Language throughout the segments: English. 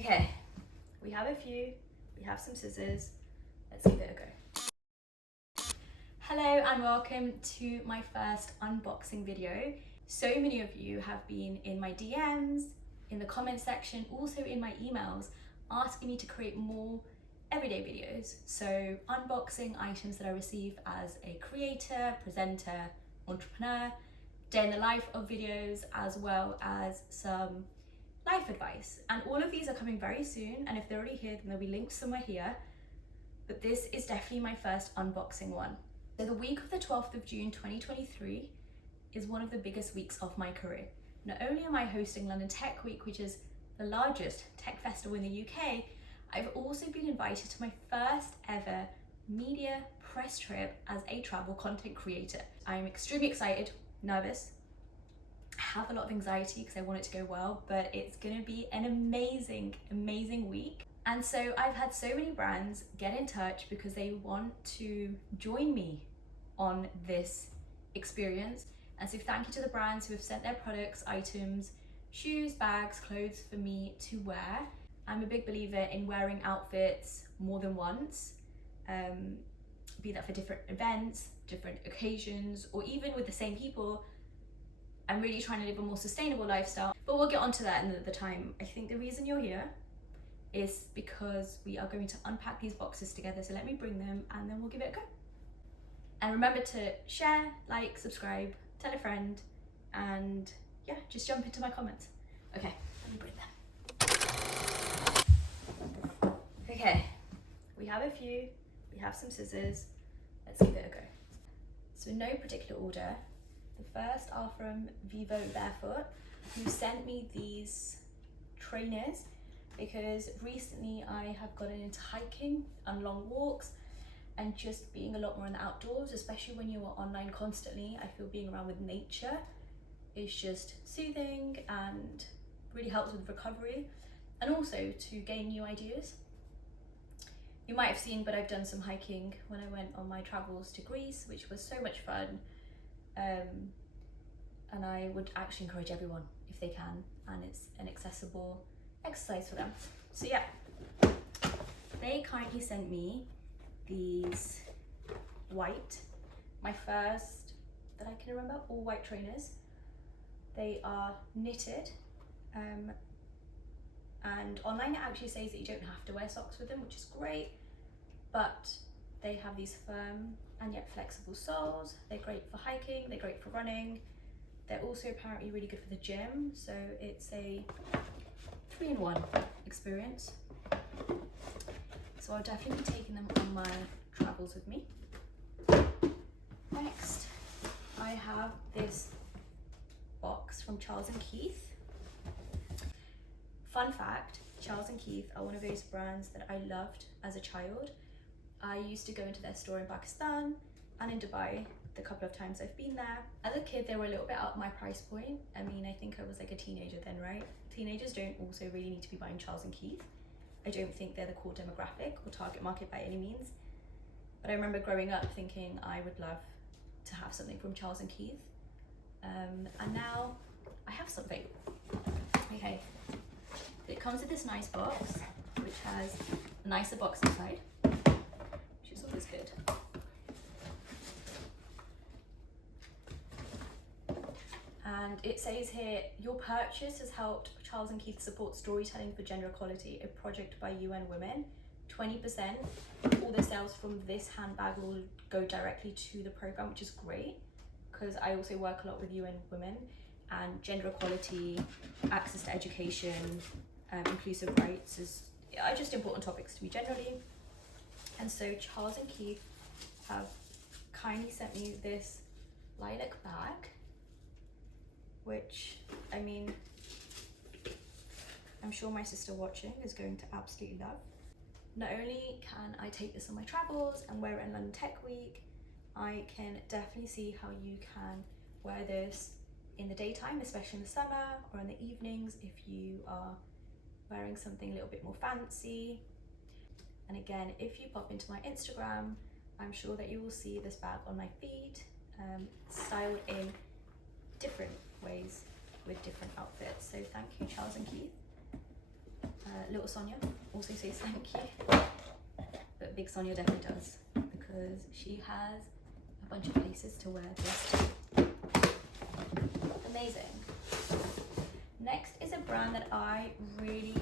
Okay, we have a few, we have some scissors, let's give it a go. Hello and welcome to my first unboxing video. So many of you have been in my DMs, in the comment section, also in my emails, asking me to create more everyday videos. So unboxing items that I receive as a creator, presenter, entrepreneur, day in the life of videos, as well as some life advice. And all of these are coming very soon, and if they're already here then they'll be linked somewhere here, but this is definitely my first unboxing one. So the week of the 12th of June 2023 is one of the biggest weeks of my career. Not only am I hosting London Tech Week, which is the largest tech festival in the UK, I've also been invited to my first ever media press trip as a travel content creator. I'm extremely excited, nervous, have a lot of anxiety because I want it to go well, but it's gonna be an amazing week. And so I've had so many brands get in touch because they want to join me on this experience. And so thank you to the brands who have sent their products, items, shoes, bags, clothes for me to wear. I'm a big believer in wearing outfits more than once, be that for different events, different occasions, or even with the same people. I'm really trying to live a more sustainable lifestyle, but we'll get onto that another time. I think the reason you're here is because we are going to unpack these boxes together. So let me bring them and then we'll give it a go. And remember to share, like, subscribe, tell a friend, and yeah, just jump into my comments. Okay, let me bring them. Okay, we have a few, we have some scissors. Let's give it a go. So in no particular order, the first are from VivoBareFoot, who sent me these trainers because recently I have gotten into hiking and long walks and just being a lot more in the outdoors, especially when you are online constantly. I feel being around with nature is just soothing and really helps with recovery and also to gain new ideas. You might have seen, but I've done some hiking when I went on my travels to Greece, which was so much fun. And I would actually encourage everyone if they can, and it's an accessible exercise for them. So yeah, they kindly sent me these my first that I can remember, all white trainers. They are knitted, and online it actually says that you don't have to wear socks with them, which is great, but they have these firm and yet flexible soles. They're great for hiking, they're great for running. They're also apparently really good for the gym, so it's a 3-in-1 experience. So I'll definitely be taking them on my travels with me. Next, I have this box from Charles & Keith. Fun fact, Charles & Keith are one of those brands that I loved as a child. I used to go into their store in Pakistan and in Dubai the couple of times I've been there. As a kid, they were a little bit out of my price point. I mean, I think I was like a teenager then, right? Teenagers don't also really need to be buying Charles & Keith. I don't think they're the core demographic or target market by any means. But I remember growing up thinking I would love to have something from Charles & Keith. And now I have something. Okay, it comes with this nice box, which has a nicer box inside, which is always good. And it says here, your purchase has helped Charles & Keith support storytelling for gender equality, a project by UN Women. 20% of all the sales from this handbag will go directly to the program, which is great because I also work a lot with UN Women and gender equality, access to education, inclusive rights are just important topics to me generally. And so Charles & Keith have kindly sent me this lilac bag, which, I mean, I'm sure my sister watching is going to absolutely love. Not only can I take this on my travels and wear it in London Tech Week, I can definitely see how you can wear this in the daytime, especially in the summer, or in the evenings if you are wearing something a little bit more fancy. And again, if you pop into my Instagram, I'm sure that you will see this bag on my feed, styled in different ways with different outfits. So thank you, Charles & Keith. little Sonya also says thank you, but big Sonya definitely does, because she has a bunch of places to wear this to. Amazing. Next is a brand that I really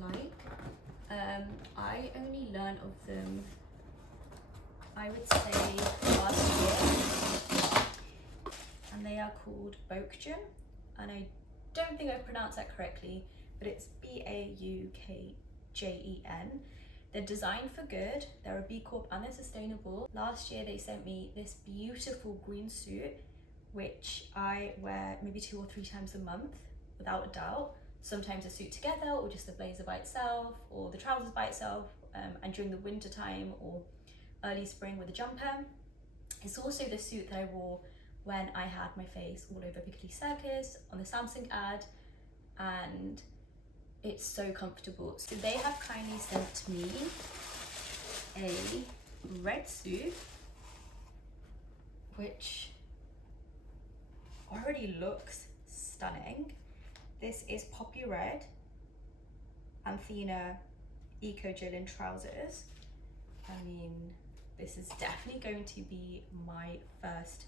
like. I only learned of them, I would say, last year, and they are called Baukjen, and I don't think I pronounced that correctly, but it's Baukjen. They're designed for good, they're a B Corp, and they're sustainable. Last year they sent me this beautiful green suit, which I wear maybe 2 or 3 times a month, without a doubt. Sometimes a suit together, or just the blazer by itself, or the trousers by itself, and during the winter time or early spring with a jumper. It's also the suit that I wore when I had my face all over Piccadilly Circus on the Samsung ad, and it's so comfortable. So they have kindly sent me a red suit, which already looks stunning. This is poppy red and thinner eco gel trousers. I mean, this is definitely going to be my first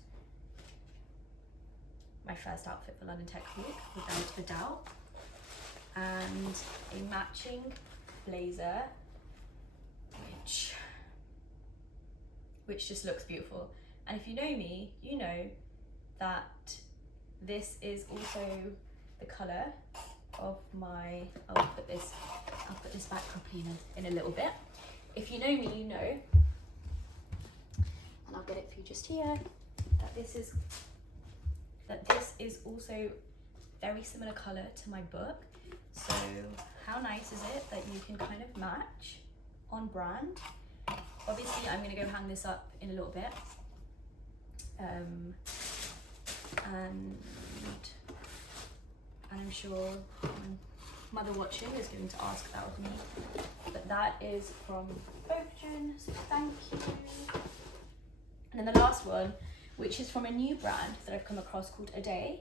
outfit for London Tech Week, without a doubt. And a matching blazer, which just looks beautiful. And if you know me, you know that this is also the colour of my, I'll put this back properly in a little bit. If you know me, you know, and I'll get it for you just here, that this is also very similar colour to my book. So how nice is it that you can kind of match on brand? Obviously I'm going to go hang this up in a little bit, and I'm sure my mother watching is going to ask that of me, but that is from Baukjen, so thank you. And then the last one, which is from a new brand that I've come across called A Day,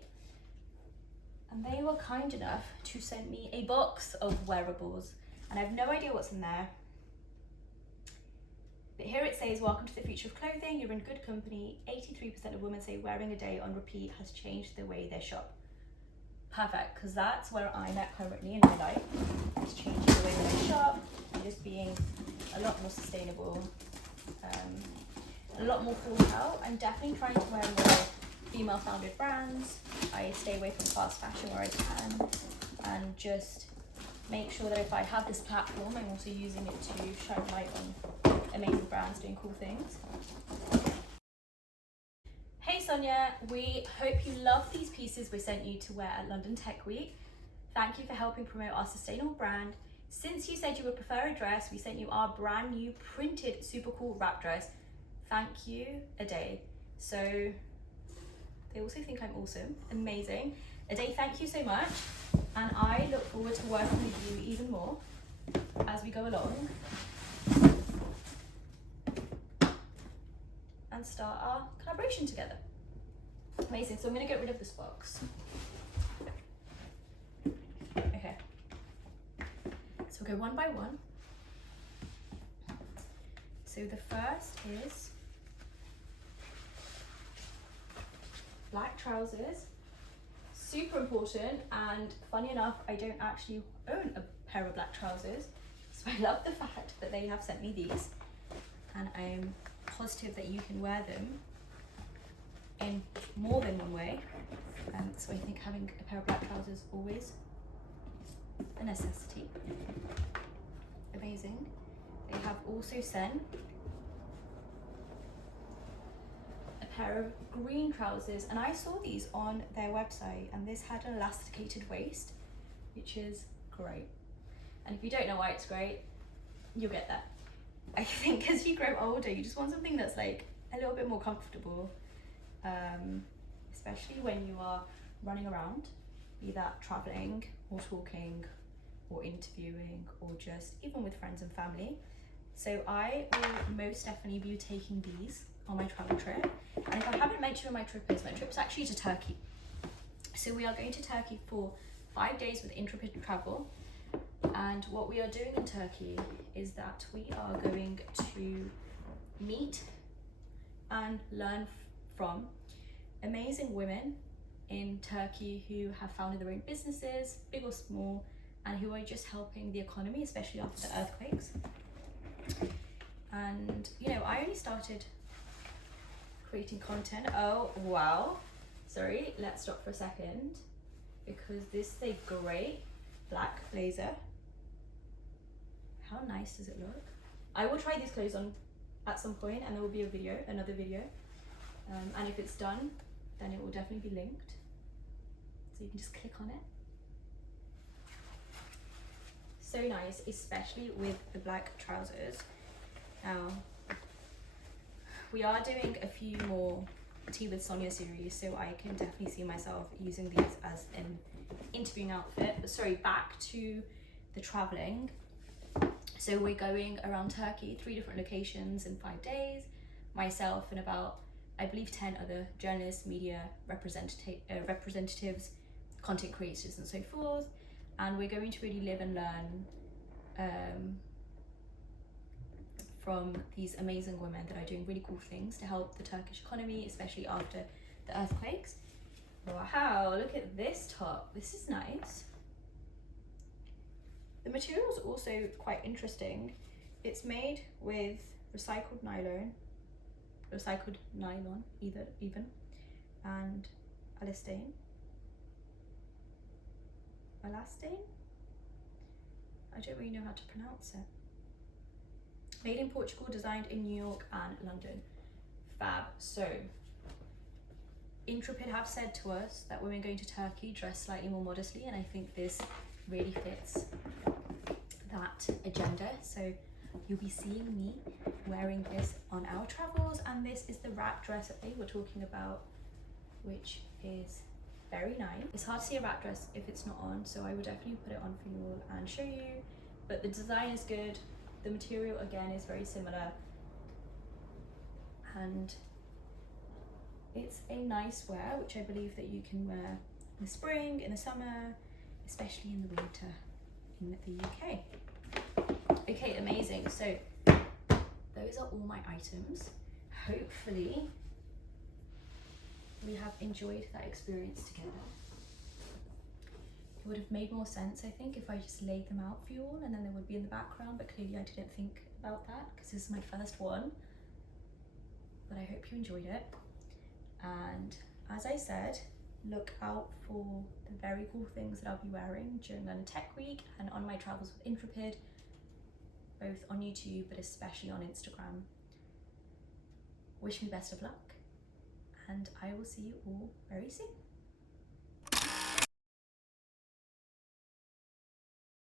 and they were kind enough to send me a box of wearables, and I have no idea what's in there. But here it says, welcome to the future of clothing, you're in good company. 83% of women say wearing A Day on repeat has changed the way they shop. Perfect, because that's where I'm at currently in my life. It's changing the way that I shop, and just being a lot more sustainable, a lot more thought out. I'm definitely trying to wear more female founded brands. I stay away from fast fashion where I can, and just make sure that if I have this platform, I'm also using it to shine light on amazing brands doing cool things. Hey Sonya, we hope you love these pieces we sent you to wear at London Tech Week. Thank you for helping promote our sustainable brand. Since you said you would prefer a dress, we sent you our brand new printed super cool wrap dress. Thank you, A Day. So they also think I'm awesome, amazing. A Day, thank you so much. And I look forward to working with you even more as we go along and start our collaboration together. Amazing, so I'm gonna get rid of this box. Okay, so we'll go one by one. So the first is black trousers. Super important, and funny enough, I don't actually own a pair of black trousers, so I love the fact that they have sent me these, and I'm positive that you can wear them in more than one way. So I think having a pair of black trousers is always a necessity. Amazing. They have also sent a pair of green trousers, and I saw these on their website, and this had an elasticated waist, which is great. And if you don't know why it's great, you'll get that. I think as you grow older, you just want something that's like a little bit more comfortable, especially when you are running around, be that traveling or talking or interviewing or just even with friends and family. So I will most definitely be taking these on my travel trip. And if I haven't mentioned my trip's actually to Turkey. So we are going to Turkey for 5 days with Intrepid Travel. And what we are doing in Turkey is that we are going to meet and learn from amazing women in Turkey who have founded their own businesses, big or small, and who are just helping the economy, especially after the earthquakes. And you know, I only started creating content. Oh wow, sorry, let's stop for a second, because this is a great black blazer. How nice does it look? I will try these clothes on at some point, and there will be another video, and if it's done, then it will definitely be linked, so you can just click on it. So nice, especially with the black trousers. Now, we are doing a few more Tea with Sonya series, so I can definitely see myself using these as an interviewing outfit. But sorry, back to the traveling. So we're going around Turkey, 3 different locations in 5 days. Myself and about, I believe, 10 other journalists, media representatives, content creators and so forth. And we're going to really live and learn from these amazing women that are doing really cool things to help the Turkish economy, especially after the earthquakes. Wow, look at this top. This is nice. The material is also quite interesting. It's made with recycled nylon, even, and elastane. I don't really know how to pronounce it. Made in Portugal, designed in New York and London. Fab. So, Unprepared have said to us that when we're going to Turkey, dress slightly more modestly, and I think this really fits that agenda. So you'll be seeing me wearing this on our travels, and this is the wrap dress that they were talking about, which is very nice. It's hard to see a wrap dress if it's not on, so I would definitely put it on for you all and show you. But the design is good. The material again is very similar, and it's a nice wear, which I believe that you can wear in the spring, in the summer, especially in the winter in the UK. Okay, amazing. So those are all my items. Hopefully we have enjoyed that experience together. It would have made more sense, I think, if I just laid them out for you all and then they would be in the background, but clearly I didn't think about that because this is my first one. But I hope you enjoyed it. And as I said, look out for the very cool things that I'll be wearing during London Tech Week and on my travels with Unprepared, both on YouTube but especially on Instagram. Wish me best of luck, and I will see you all very soon.